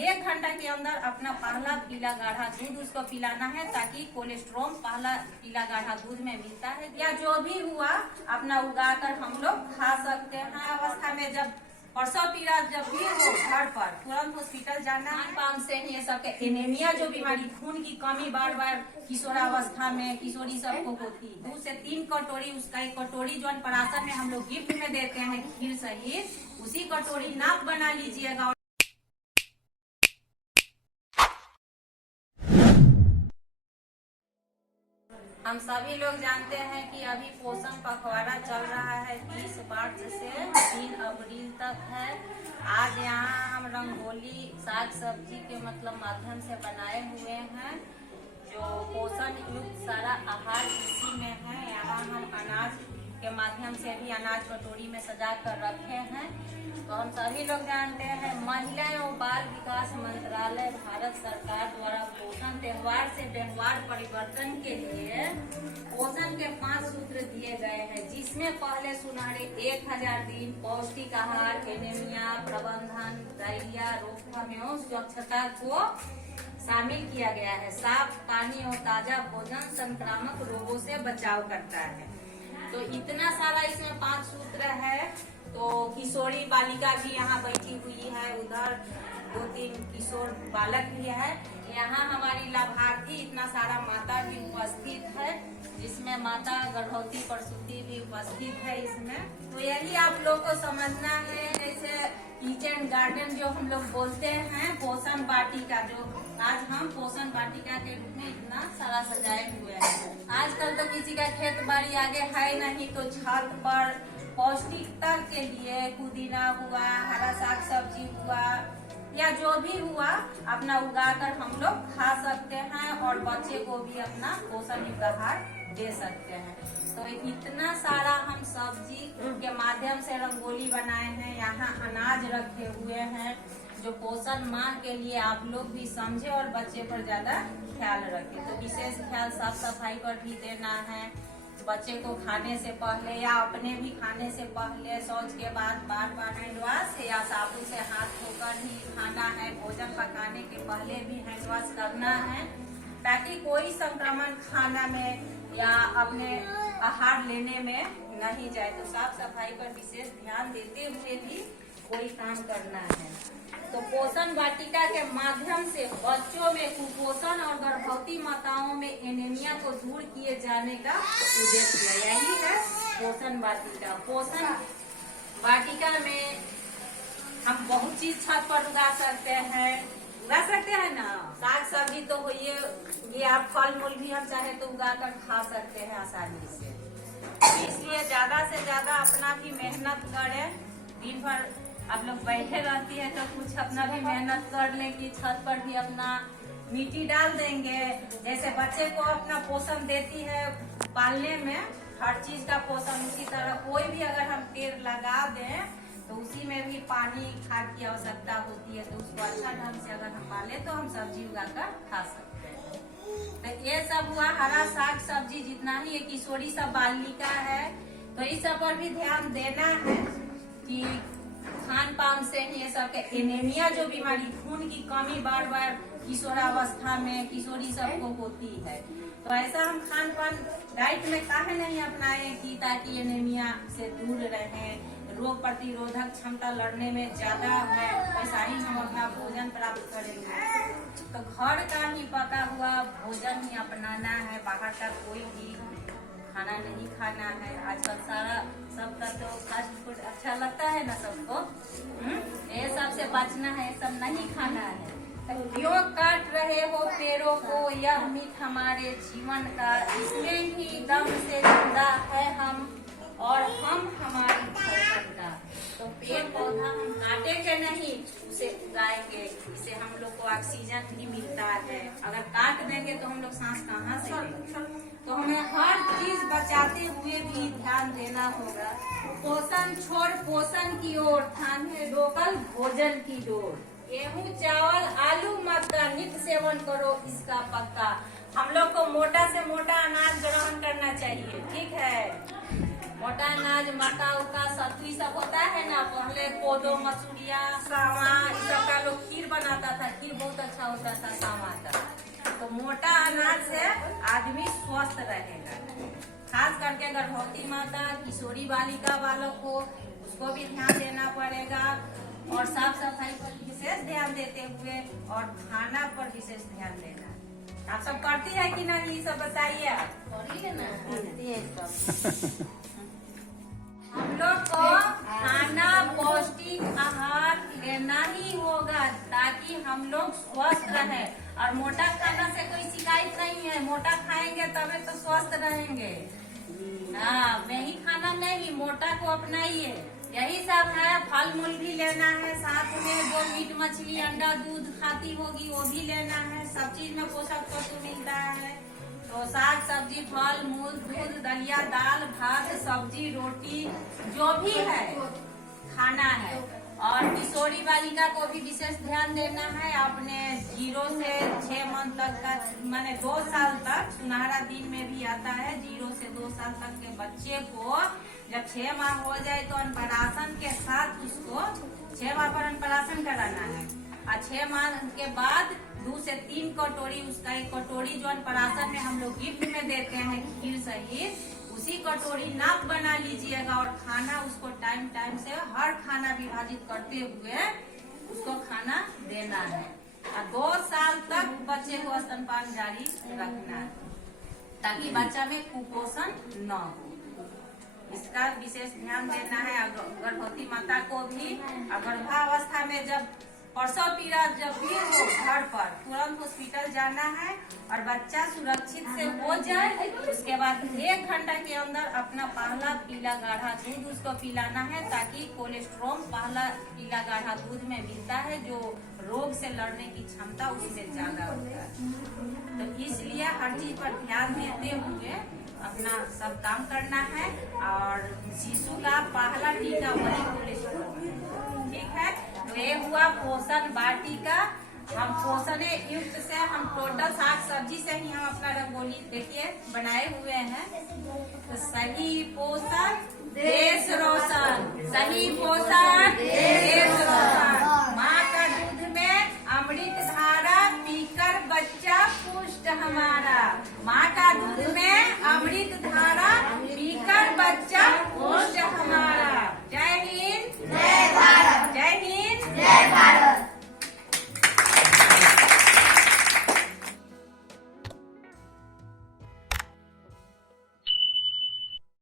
1 घंटा के अंदर अपना पहला पीला गाढ़ा दूध उसको पिलाना है, ताकि कोलेस्ट्रॉल पहला पीला गाढ़ा दूध में मिलता है। या जो भी हुआ अपना उगाकर हम लोग खा सकते हैं। अवस्था में जब प्रसव पीड़ा जब भी हो घर पर तुरंत हॉस्पिटल जाना है। पान से ये सबके एनीमिया जो बीमारी, खून की कमी बार बार किशोरावस्था में किशोरी सबको होती है। 2 से 3 कटोरी उसका 1 कटोरी जो अन्नप्राशन में हम लोग गिफ्ट में देते हैं खीर सहित, उसी कटोरी नाप बना लीजिएगा। हम सभी लोग जानते हैं कि अभी पोषण पखवाड़ा चल रहा है 20 मार्च से 3 अप्रैल तक है। आज यहाँ हम रंगोली साग सब्जी के माध्यम से बनाए हुए हैं, जो पोषण युक्त सारा आहार इसी में है। यहाँ हम अनाज के माध्यम से भी अनाज कटोरी में सजा कर रखे हैं। तो हम सभी लोग जानते हैं महिला एवं बाल विकास मंत्रालय भारत सरकार द्वारा पोषण त्योहार से व्यवहार परिवर्तन के लिए पोषण के 5 सूत्र दिए गए हैं, जिसमें पहले सुनहरे 1000 दिन पौष्टिक आहार, एनीमिया प्रबंधन, डायरिया रोकथाम एवं स्वच्छता को शामिल किया गया है। साफ पानी और ताजा भोजन संक्रामक रोगों से बचाव करता है। तो इतना सारा इसमें 5 सूत्र है। तो किशोरी बालिका भी यहाँ बैठी हुई है, उधर 2-3 किशोर बालक भी है। यहाँ हमारी लाभार्थी इतना सारा माता भी उपस्थित है, जिसमें माता गर्भवती प्रसूति भी उपस्थित है इसमें। तो यही आप लोग को समझना है। जैसे किचन गार्डन जो हम लोग बोलते हैं, पोषण वाटिका, जो आज हम पोषण वाटिका के रूप में इतना सारा सजाए हुए हैं। आजकल तो किसी का खेत बाड़ी आगे है नहीं, तो छत पर पौष्टिकता के लिए पुदीना हुआ, हरा साग सब्जी हुआ, या जो भी हुआ अपना उगाकर हम लोग खा सकते हैं और बच्चे को भी अपना पोषण युक्त आहार दे सकते हैं। तो इतना सारा हम सब्जी के माध्यम से रंगोली बनाए हैं। यहाँ अनाज रखे हुए हैं, जो पोषण माह के लिए आप लोग भी समझे और बच्चे पर ज्यादा ख्याल रखें। तो विशेष ख्याल साफ सफाई पर भी देना है। बच्चे को खाने से पहले या अपने भी खाने से पहले शौच के बाद बार हैंड वॉश या साबुन से हाथ धोकर ही खाना है। भोजन पकाने के पहले भी हैंड वॉश करना है, ताकि कोई संक्रमण खाना में या अपने आहार लेने में नहीं जाए। तो साफ सफाई पर विशेष ध्यान देते हुए भी कोई काम करना है। तो पोषण वाटिका के माध्यम से बच्चों में कुपोषण और गर्भवती माताओं में एनीमिया को दूर किए जाने का उद्देश्य यही है पोषण वाटिका। पोषण वाटिका में हम बहुत चीज छत पर उगा सकते हैं ना। साग सब्जी तो ये आप फल मूल भी हम चाहे तो उगा कर खा सकते हैं आसानी से। इसलिए ज्यादा से ज्यादा अपना भी मेहनत करें। दिन भर आप लोग बैठे रहती है, तो कुछ अपना भी मेहनत कर ले कि छत पर भी अपना मिट्टी डाल देंगे। जैसे बच्चे को अपना पोषण देती है पालने में, हर चीज का पोषण, उसी तरह कोई भी अगर हम पेड़ लगा दें तो उसी में भी पानी खाद की आवश्यकता होती है। तो उसको अच्छा ढंग से अगर हम पाले तो हम सब्जी उगाकर खा सकते हैं। तो ये सब हुआ हरा साग सब्जी, जितना ही ये किशोरी सब बालिका है, तो इस सब पर भी ध्यान देना है कि खान पान से ही ये सब के एनीमिया जो बीमारी, खून की कमी बार बार किशोरावस्था में किशोरी सबको होती है। तो ऐसा हम खान पान डाइट में काहे नहीं अपनाए कि ताकि एनीमिया से दूर रहें, रोग प्रतिरोधक क्षमता लड़ने में ज्यादा है, वैसा ही हम अपना भोजन प्राप्त करेंगे। तो घर का ही पका हुआ भोजन ही अपनाना है, बाहर का कोई भी खाना नहीं खाना है। आजकल सारा सबका तो फास्ट फूड अच्छा लगता है ना सबको, ये सब से बचना है, सब नहीं खाना है। क्यों काट रहे हो पेड़ों को, यह मीठ हमारे जीवन का, इसमें ही दम से जिंदा है हम और हम हमारी धरती का। तो पेड़ पौधा हम काटेंगे नहीं, उसे उगाएंगे, इससे हम लोग को ऑक्सीजन भी मिलता है। अगर काट देंगे तो हम लोग सांस कहाँ से लेंगे। तो हमें हर चीज बचाते हुए भी ध्यान देना होगा। पोषण छोड़ पोषण की ओर, थामे लोकल भोजन की डोर। गेहूं चावल आलू मक्का नित्य सेवन करो इसका पक्का। हम लोग को मोटा से मोटा अनाज ग्रहण करना चाहिए, ठीक है। मोटा अनाज मक्का उक्का सत्तू सब होता है ना, पहले कोदो मसूरिया सावा, इस सब का लोग खीर बनाता था, खीर बहुत अच्छा होता था सामा का। तो मोटा अनाज से आदमी स्वस्थ रहेगा। खास करके गर्भवती माता, किशोरी बालिका बालक को, उसको भी ध्यान देना पड़ेगा। और साफ सफाई पर विशेष ध्यान देते हुए और खाना पर विशेष ध्यान देना। आप सब करती है कि नहीं, सब बताइए आप। करती है सब। हम लोग को खाना पौष्टिक आहार लेना ही होगा ताकि हम लोग स्वस्थ रहे। और मोटा खाना से कोई शिकायत नहीं है, मोटा खाएंगे तभी तो स्वस्थ रहेंगे। हाँ, वही खाना नहीं, मोटा को अपनाइए। यही सब है। फल मूल भी लेना है, साथ में जो मीट मछली अंडा दूध खाती होगी वो भी लेना है। सब चीज में पोषक तत्व मिलता है। तो साग सब्जी फल मूल दूध दलिया दाल भात सब्जी रोटी जो भी है खाना है। और किशोरी बालिका को भी विशेष ध्यान देना है। अपने 0 से 6 मंथ तक का, माने 2 साल तक, सुनहरा दिन में भी आता है, 0 से 2 साल तक के बच्चे को जब 6 माह हो जाए तो अन्नप्राशन के साथ उसको 6 माह पर अन्नप्राशन कराना है। और 6 माह के बाद 2 से 3 कटोरी, उसका एक कटोरी जो अन्नप्राशन में हम लोग गिफ्ट में देते हैं खीर सहित, उसी कटोरी नाप बना लीजिएगा। और खाना उसको टाइम टाइम से हर खाना विभाजित करते हुए उसको खाना देना है। और 2 साल तक बच्चे को स्तनपान जारी रखना है ताकि बच्चा में कुपोषण न हो। इसका विशेष ध्यान देना है। गर्भवती माता को भी गर्भावस्था में जब प्रसव पीड़ा जब भी हो घर पर तुरंत हॉस्पिटल जाना है। और बच्चा सुरक्षित से हो जाए उसके बाद 1 घंटा के अंदर अपना पहला पीला गाढ़ा दूध उसको पिलाना है ताकि कोलेस्ट्रॉल पहला पीला गाढ़ा दूध में मिलता है जो रोग से लड़ने की क्षमता उसमें ज्यादा होता है। तो इसलिए हर चीज पर ध्यान देते हुए अपना सब काम करना है। और शिशु का पहला टीका वही कोलेस्ट्रॉल, ठीक है। तो ये हुआ पोषण वाटिका। हम पोषण युक्त से हम टोटल साग सब्जी से ही हम अपना रंगोली देखिए बनाए हुए हैं। तो सही पोषण देश रोशन, सही पोषण